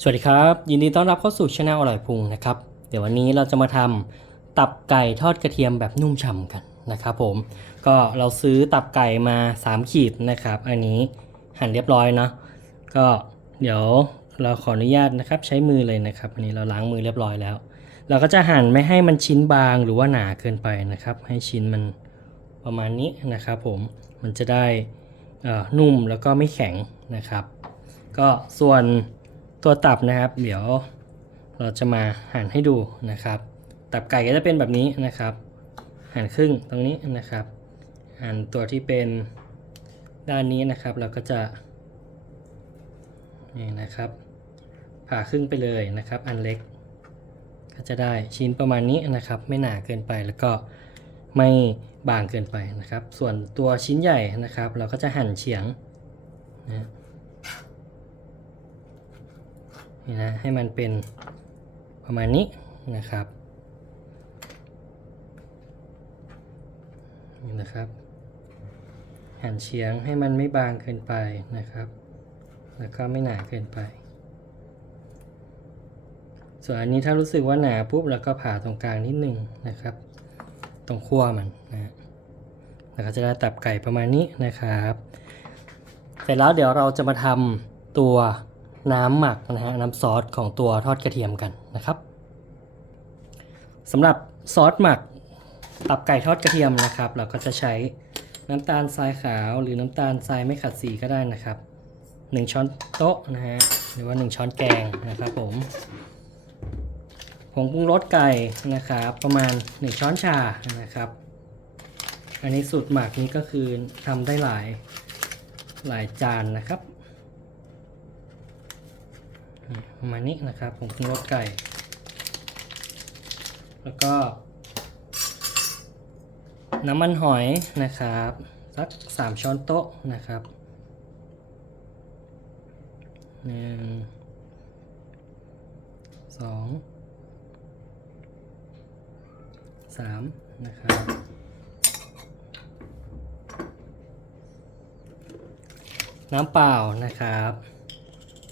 สวัสดีครับ ยินดีต้อนรับเข้าสู่ช anel อร่อยพุงนะครับ เดี๋ยววันนี้เราจะมาทำตับไก่ทอดกระเทียมแบบนุ่มฉ่ำกันนะครับผมก็เราซื้อตับไก่มา 3 ขีดนะครับ อันนี้หั่นเรียบร้อยเนาะก็เดี๋ยวเราขออนุญาตนะครับใช้มือเลยนะครับอันนี้เราล้างมือเรียบร้อยแล้ว เราก็จะหั่นไม่ให้มันชิ้นบางหรือว่าหนาเกินไปนะครับ ให้ชิ้นมันประมาณนี้นะครับผมมันจะได้นุ่มแล้วก็ไม่แข็งนะครับ ก็ส่วน ตัวตับนะครับ เดี๋ยวเราจะมาหั่นให้ดูนะครับ ตับไก่ก็จะเป็นแบบนี้นะครับ หั่นครึ่งตรงนี้นะครับ หั่นตัวที่เป็นด้านนี้นะครับ เราก็จะนี่นะครับผ่าครึ่งไปเลยนะครับ อันเล็ก ก็จะได้ชิ้นประมาณนี้นะครับ ไม่หนาเกินไปแล้วก็ไม่บางเกินไปนะครับ ส่วนตัวชิ้นใหญ่นะครับ เราก็จะหั่นเฉียงนะ นี่นะให้มันเป็นประมาณนี้นะครับนี่นะครับหันเฉียงให้มันไม่บางเกินไปนะครับ แล้วก็ไม่หนาเกินไป ส่วนอันนี้ถ้ารู้สึกว่าหนาปุ๊บแล้วก็ผ่าตรงกลางนิดนึงนะครับ ตรงขั้วมันนะแล้วก็จะได้ตับไก่ประมาณนี้นะครับ เสร็จแล้วเดี๋ยวเราจะมาทำตัว น้ำหมักนะฮะน้ำซอสของตัวทอดกระเทียมกันนะครับสำหรับซอสหมักตับไก่ทอดกระเทียมนะครับ เราก็จะใช้น้ำตาลทรายขาวหรือน้ำตาลทรายไม่ขัดสีก็ได้นะครับ 1 ช้อนโต๊ะนะฮะหรือว่า 1 ช้อนแกงนะครับผมผงปรุงรสไก่นะครับประมาณ 1 ช้อนชานะครับ อันนี้สูตรหมักนี้ก็คือทำได้หลายหลายจานนะครับ มาณนี้นะครับผมปรุงรสไก่ แล้วก็ น้ำมันหอยนะครับสัก3ช้อนโต๊ะนะครับหนึ่งสองสามนะครับน้ำเปล่านะครับ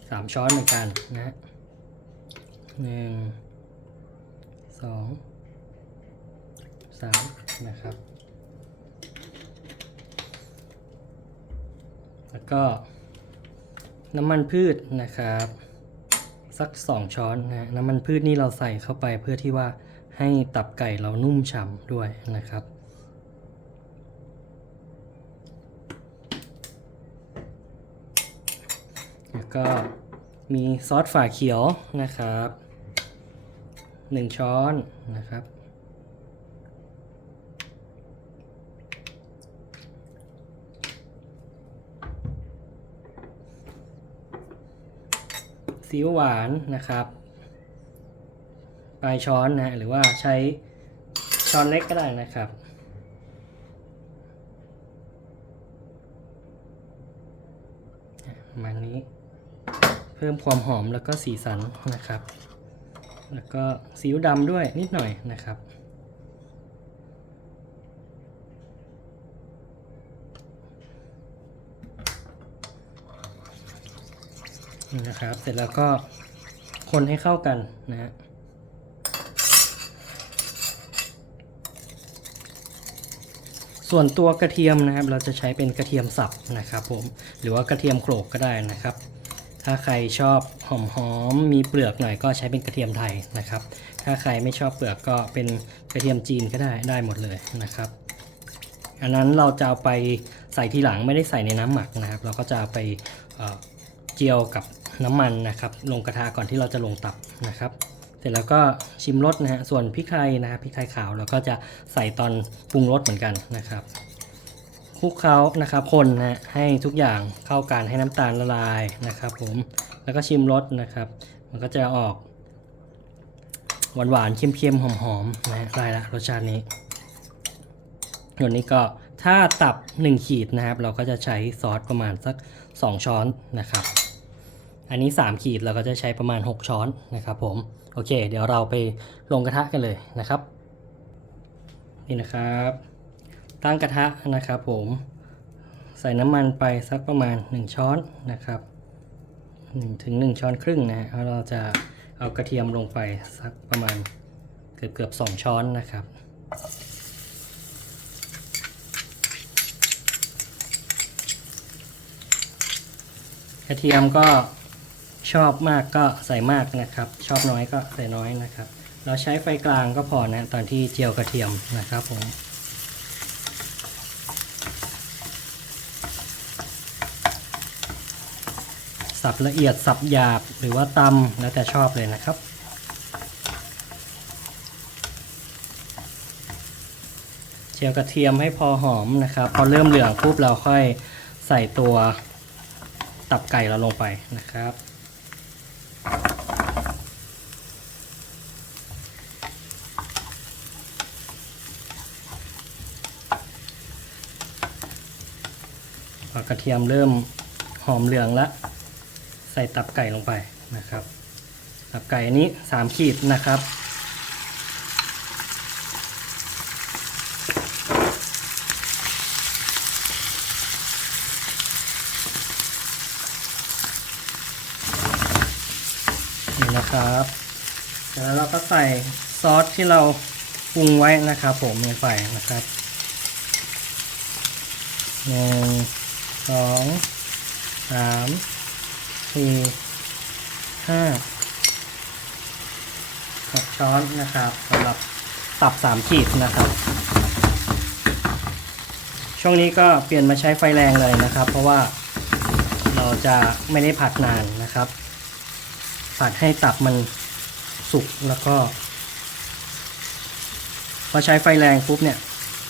สามช้อนเหมือนกันนะฮะหนึ่งสองสามนะครับ แล้วก็น้ำมันพืชนะครับ สักสองช้อนนะฮะน้ำมันพืชนี่เราใส่เข้าไปเพื่อที่ว่าให้ตับไก่เรานุ่มฉ่ำด้วยนะครับ แล้วก็มีซอสฝาเขียวนะครับหนึ่งช้อนนะครับ ซีอิ๊วหวานนะครับปลายช้อนนะหรือว่าใช้ช้อนเล็กก็ได้นะครับประมาณนี้ เพิ่มความหอมแล้วก็สีสันนะครับ แล้วก็ซีอิ๊วดำด้วยนิดหน่อยนะครับนี่นะครับ เสร็จแล้วก็คนให้เข้ากันนะฮะส่วนตัวกระเทียมนะครับ เราจะใช้เป็นกระเทียมสับนะครับผม หรือว่ากระเทียมโขลกก็ได้นะครับ ถ้าใครชอบหอมๆมีเปลือกหน่อยก็ใช้เป็นกระเทียมไทยนะครับ ถ้าใครไม่ชอบเปลือกก็เป็นกระเทียมจีนก็ได้ได้หมดเลยนะครับ อันนั้นเราจะเอาไปใส่ทีหลังไม่ได้ใส่ในน้ำหมักนะครับ เราก็จะไปเเจียวกับน้ำมันนะครับ ลงกระทะก่อนที่เราจะลงตับนะครับ เสร็จแล้วก็ชิมรสนะฮะส่วนพริกไทยนะครับพริกไทยขาวเราก็จะใส่ตอนปรุงรสเหมือนกันนะครับ คลุกเคล้านะครับคนนะให้ทุกอย่างเข้ากันให้น้ำตาลละลายนะครับ ผม แล้วก็ชิมรสนะครับ มันก็จะออก หวานหวานๆเค็มๆหอมๆนะฮะได้ละรสชาตินี้ส่วนนี้ก็ถ้าตับ 1 ขีดนะครับ เราก็จะใช้ซอสประมาณสัก 2 ช้อนนะครับ อันนี้ 3 ขีดเราก็จะใช้ประมาณ 6 ช้อนนะครับผม โอเค เดี๋ยวเราไปลงกระทะกันเลยนะครับ นี่นะครับ ตั้งกระทะนะครับผมใส่น้ำมันไปสักประมาณ 1 ช้อนนะครับหนึ่งถึงหนึ่งช้อนครึ่งนะฮะแล้วเราจะเอากระเทียมลงไปสักประมาณเกือบเกือบสองช้อนนะครับ กระเทียมก็ชอบมากก็ใส่มากนะครับ ชอบน้อยก็ใส่น้อยนะครับ เราใช้ไฟกลางก็พอนะตอนที่เจียวกระเทียมนะครับผม สับละเอียดสับหยาบหรือว่าตำแล้วแต่ชอบเลยนะครับ เจียวกระเทียมให้พอหอมนะครับ พอเริ่มเหลืองปุ๊บเราค่อยใส่ตัวตับไก่เราลงไปนะครับ พอกระเทียมเริ่มหอมเหลืองแล้ว ใส่ตับไก่ลงไปนะครับ ตับไก่อันนี้สามขีดนะครับ นี่นะครับแล้วเราก็ใส่ซอสที่เราปรุงไว้นะครับ ผมลงไปนะครับหนึ่งสองสาม สี่ห้าหกช้อนนะครับสำหรับตับสามขีดนะครับ ช่วงนี้ก็เปลี่ยนมาใช้ไฟแรงเลยนะครับ เพราะว่าเราจะไม่ได้ผัดนานนะครับ ผัดให้ตับมันสุกแล้วก็ พอใช้ไฟแรงปุ๊บเนี่ย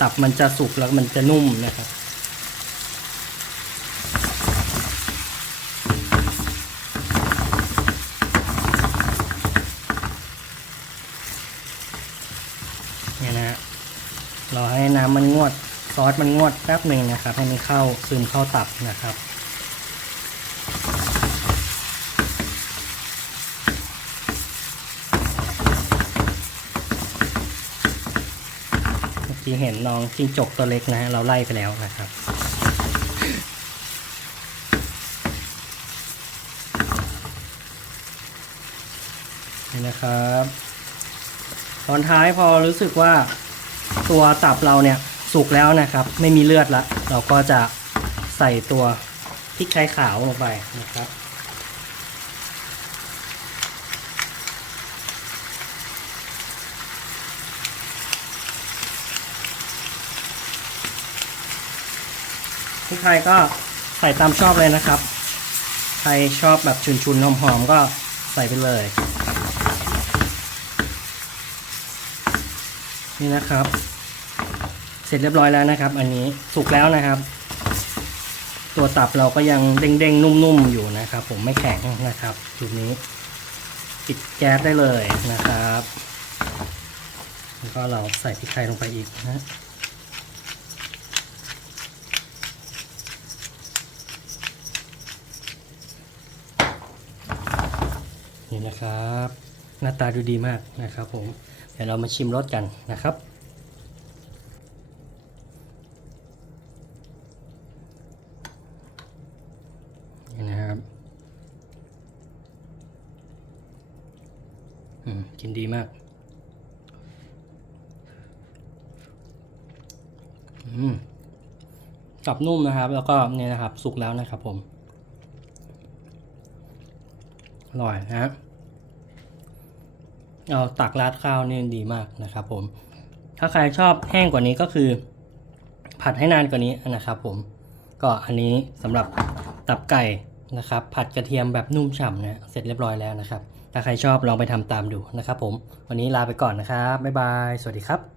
ตับมันจะสุกแล้วมันจะนุ่มนะครับ เนี่ยนะฮะรอให้ น้ำมันงวดซอสมันงวดแป๊บหนึ่งนะครับ ให้มันเข้าซึมเข้าตับนะครับ เมื่อกี้เห็นน้องจิ้งจกตัวเล็กนะฮะเราไล่ไปแล้วนะครับนี่นะครับ ตอนท้ายพอรู้สึกว่า ตัวตับเราเนี่ยสุกแล้วนะครับ ไม่มีเลือดละเราก็จะใส่ตัวพริกไทยขาวลงไปนะครับพริกไทยก็ใส่ตามชอบเลยนะครับ ใครชอบแบบชุนๆหอมๆก็ใส่ไปเลย นี่นะครับ เสร็จเรียบร้อยแล้วนะครับ อันนี้สุกแล้วนะครับ ตัวตับเราก็ยังเด้งๆนุ่มๆอยู่นะครับ ผมไม่แข็งนะครับจุดนี้ปิดแก๊สได้เลยนะครับแล้วก็เราใส่พริกไทยลงไปอีกนะนี่นะครับ หน้าตาดูดีมากนะครับผม เดี๋ยวเรามาชิมรสกันนะครับ นี่นะครับอืมกินดีมาก อืมกลับนุ่มนะครับ แล้วก็เนี่ยนะครับ สุกแล้วนะครับผม อร่อยนะฮะ เอาตักราดข้าวนี่ดีมากนะครับผม ถ้าใครชอบแห้งกว่านี้ก็คือ ผัดให้นานกว่านี้นะครับผม ก็อันนี้สำหรับตับไก่นะครับ ผัดกระเทียมแบบนุ่มฉ่ำนะเสร็จเรียบร้อยแล้วนะครับ ถ้าใครชอบลองไปทำตามดูนะครับผม วันนี้ลาไปก่อนนะครับ บ๊ายบาย สวัสดีครับ